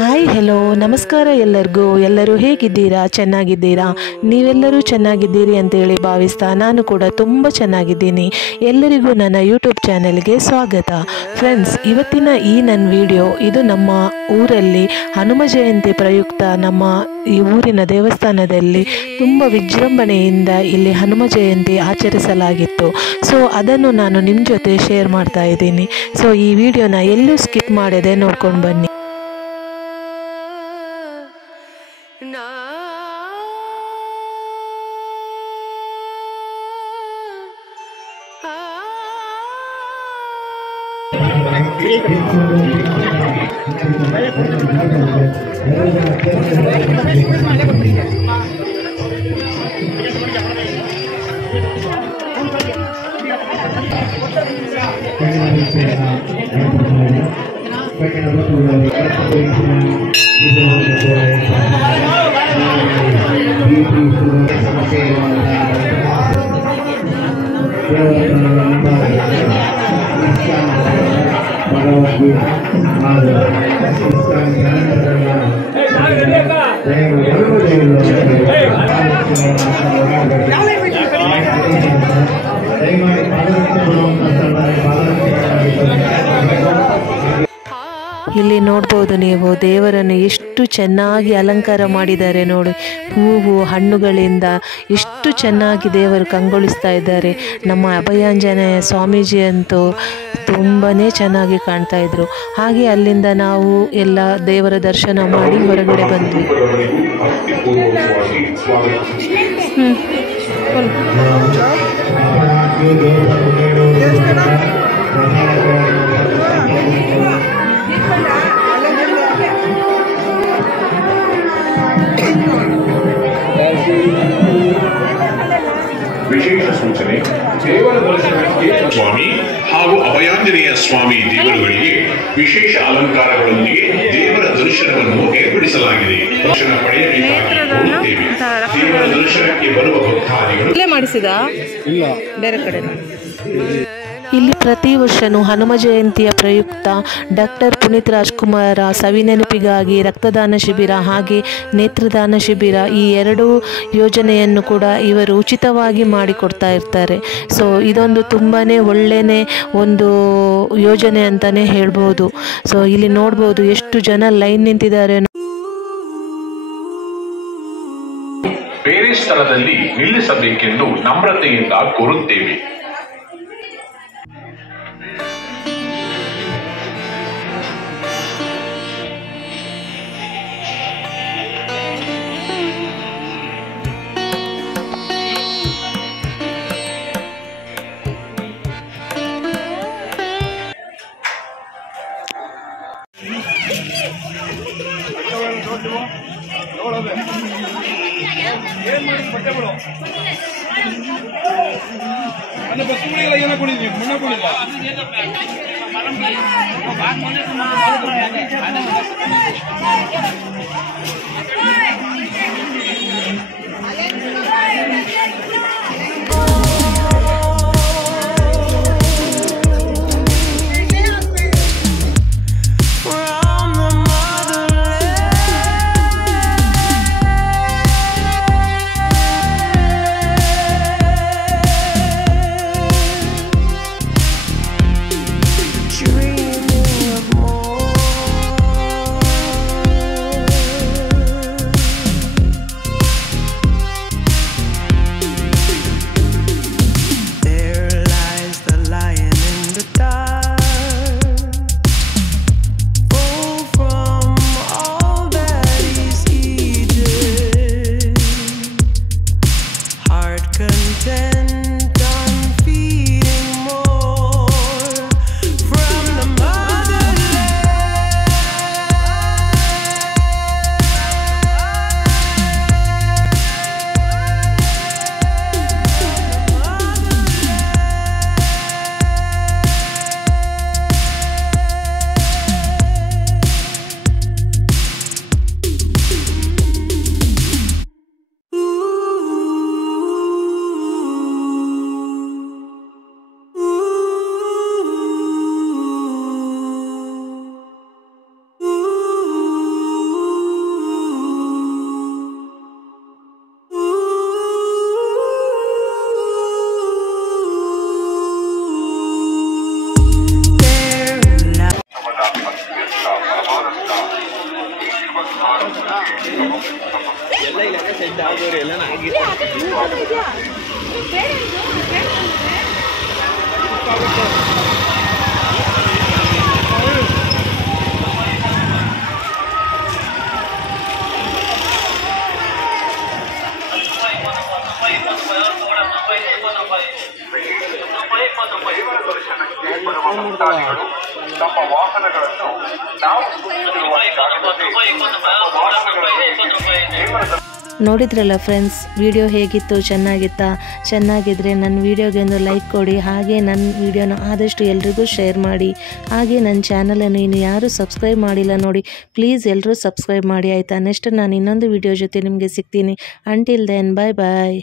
Hi hello ನಮಸ್ಕಾರ ಎಲ್ಲರಿಗೂ. ಎಲ್ಲರೂ ಹೇಗಿದ್ದೀರಾ? ಚೆನ್ನಾಗಿದ್ದೀರಾ? ನೀವೆಲ್ಲರೂ ಚೆನ್ನಾಗಿದ್ದೀರಿ ಅಂತೇಳಿ ಭಾವಿಸ್ತಾ ನಾನು ಕೂಡ ತುಂಬ ಚೆನ್ನಾಗಿದ್ದೀನಿ. ಎಲ್ಲರಿಗೂ ನನ್ನ ಯೂಟ್ಯೂಬ್ ಚಾನೆಲ್ಗೆ ಸ್ವಾಗತ. ಫ್ರೆಂಡ್ಸ್, ಇವತ್ತಿನ ಈ ನನ್ನ ವಿಡಿಯೋ ಇದು ನಮ್ಮ ಊರಲ್ಲಿ ಹನುಮ ಜಯಂತಿ ಪ್ರಯುಕ್ತ ನಮ್ಮ ಈ ಊರಿನ ದೇವಸ್ಥಾನದಲ್ಲಿ ತುಂಬ ವಿಜೃಂಭಣೆಯಿಂದ ಇಲ್ಲಿ ಹನುಮ ಜಯಂತಿ ಆಚರಿಸಲಾಗಿತ್ತು. ಸೊ ಅದನ್ನು ನಾನು ನಿಮ್ಮ ಜೊತೆ ಶೇರ್ ಮಾಡ್ತಾ ಇದ್ದೀನಿ. ಸೊ ಈ ವಿಡಿಯೋನ ಎಲ್ಲೂ ಸ್ಕಿಪ್ ಮಾಡದೆ ನೋಡ್ಕೊಂಡು ಬನ್ನಿ. ಇಲ್ಲಿ ನೋಡ್ಬೋದು ನೀವು ದೇವರನ್ನು ಎಷ್ಟು ಚೆನ್ನಾಗಿ ಅಲಂಕಾರ ಮಾಡಿದ್ದಾರೆ ನೋಡಿ. ಹೂವು ಹಣ್ಣುಗಳಿಂದ ಎಷ್ಟು ಚೆನ್ನಾಗಿ ದೇವರು ಕಂಗೊಳಿಸ್ತಾ ಇದ್ದಾರೆ. ನಮ್ಮ ಅಭಯಾಂಜನೇಯ ಸ್ವಾಮೀಜಿ ಅಂತೂ ತುಂಬಾ ಚೆನ್ನಾಗಿ ಕಾಣ್ತಾ ಇದ್ರು. ಹಾಗೆ ಅಲ್ಲಿಂದ ನಾವು ಎಲ್ಲ ದೇವರ ದರ್ಶನ ಮಾಡಿ ಹೊರಗಡೆ ಬಂದ್ವಿ. ವಿಶೇಷ ಸೂಚನೆ: ದೇವರ ದರ್ಶನಕ್ಕೆ ಸ್ವಾಮಿ ಹಾಗೂ ಅಭಯಾಂಜನೇಯ ಸ್ವಾಮಿ ದೇವರುಗಳಿಗೆ ವಿಶೇಷ ಅಲಂಕಾರಗಳೊಂದಿಗೆ ದೇವರ ದರ್ಶನವನ್ನು ಏರ್ಪಡಿಸಲಾಗಿದೆ. ದರ್ಶನ ಪಡೆಯಬೇಕಾಗಿ ಕೋರುತ್ತೇವೆ. ದೇವರ ದರ್ಶನಕ್ಕೆ ಬರುವ ಭಕ್ತಾದಿಗಳು ಇಲ್ಲ ಬೇರೆ ಕಡೆ. ಇಲ್ಲಿ ಪ್ರತಿ ವರ್ಷವೂ ಹನುಮ ಜಯಂತಿಯ ಪ್ರಯುಕ್ತ ಡಾಕ್ಟರ್ ಪುನೀತ್ ರಾಜ್ಕುಮಾರ ಸವಿನೆನಪಿಗಾಗಿ ರಕ್ತದಾನ ಶಿಬಿರ ಹಾಗೆ ನೇತ್ರದಾನ ಶಿಬಿರ ಈ ಎರಡೂ ಯೋಜನೆಯನ್ನು ಕೂಡ ಇವರು ಉಚಿತವಾಗಿ ಮಾಡಿಕೊಡ್ತಾ ಇರ್ತಾರೆ. ಸೊ ಇದೊಂದು ತುಂಬಾ ಒಳ್ಳೆಯೇ ಒಂದು ಯೋಜನೆ ಅಂತಲೇ ಹೇಳ್ಬೋದು. ಸೊ ಇಲ್ಲಿ ನೋಡ್ಬೋದು ಎಷ್ಟು ಜನ ಲೈನ್ ನಿಂತಿದ್ದಾರೆ. ಬೇರೆ ಸ್ಥಳದಲ್ಲಿ ನಿಲ್ಲಿಸಬೇಕೆಂದು ನಮ್ರತೆಯಿಂದ ಕೋರುತ್ತೇವೆ. ದೇವರ ದರ್ಶನಕ್ಕೆ ಬರುವ ಭಕ್ತಾದಿಗಳು ತಮ್ಮ ವಾಹನಗಳನ್ನು ನಾವು ಸೂಚಿಸಿರುವ ಜಾಗದಲ್ಲಿ ದೇವರ ನೋಡಿದ್ರಲ್ಲ ಫ್ರೆಂಡ್ಸ್, ವಿಡಿಯೋ ಹೇಗಿತ್ತು? ಚೆನ್ನಾಗಿತ್ತಾ? ಚೆನ್ನಾಗಿದ್ದರೆ ನನ್ನ ವಿಡಿಯೋಗೆ ಒಂದು ಲೈಕ್ ಕೊಡಿ. ಹಾಗೆ ನನ್ನ ವಿಡಿಯೋನ ಆದಷ್ಟು ಎಲ್ರಿಗೂ ಶೇರ್ ಮಾಡಿ. ಹಾಗೆ ನನ್ನ ಚಾನಲನ್ನು ಇನ್ನು ಯಾರೂ ಸಬ್ಸ್ಕ್ರೈಬ್ ಮಾಡಿಲ್ಲ ನೋಡಿ, ಪ್ಲೀಸ್ ಎಲ್ಲರೂ ಸಬ್ಸ್ಕ್ರೈಬ್ ಮಾಡಿ ಆಯಿತಾ. ನೆಕ್ಸ್ಟ್ ನಾನು ಇನ್ನೊಂದು ವಿಡಿಯೋ ಜೊತೆ ನಿಮಗೆ ಸಿಗ್ತೀನಿ. ಅಂಟಿಲ್ ದೆನ್ ಬಾಯ್ ಬಾಯ್.